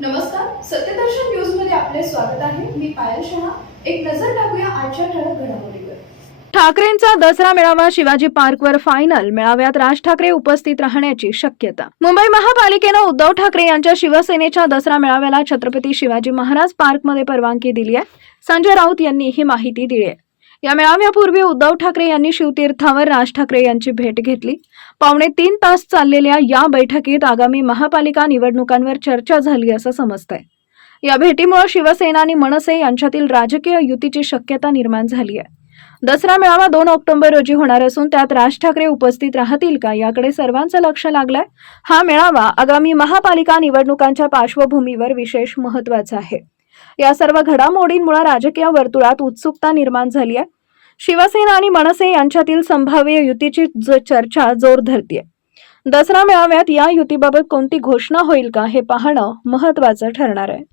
नमस्कार सत्यदर्शन न्यूजमध्ये आपले स्वागत आहे. मी पायल शहा. एक नजर टाकूया आजच्या ठळक घडामोडीवर. ठाकरेंचा दसरा मेळावा शिवाजी पार्कवर फायनल मेळाव्यात राज ठाकरे उपस्थित राहण्याची शक्यता. मुंबई महापालिकेनं उद्धव ठाकरे यांच्या शिवसेनेच्या दसरा मेळाव्याला छत्रपती शिवाजी महाराज पार्कमध्ये परवानगी दिली आहे. संजय राऊत यांनी ही माहिती दिली आहे. या मेळाव्यापूर्वी उद्धव ठाकरे यांनी शिवतीर्थावर राज ठाकरे यांची भेट घेतली. पावणे तीन तास चाललेल्या या बैठकीत आगामी महापालिका निवडणुकांवर चर्चा झाली असं समजतंय. या भेटीमुळे शिवसेना आणि मनसे यांच्यातील राजकीय युतीची शक्यता निर्माण झाली आहे दसरा मेळावा दोन ऑक्टोबर रोजी होणार असून त्यात राज ठाकरे उपस्थित राहतील का याकडे सर्वांचं लक्ष लागलंय. हा मेळावा आगामी महापालिका निवडणुकांच्या पार्श्वभूमीवर विशेष महत्त्वाचा आहे. या सर्व घडामोडींमुळे राजकीय वर्तुळात उत्सुकता निर्माण झाली आहे. शिवसेना आणि मनसे यांच्यातील संभाव्य युतीची चर्चा जोर धरतीये. दसरा मेळाव्यात या युतीबाबत कोणती घोषणा होईल का हे पाहणं महत्वाचं ठरणार आहे.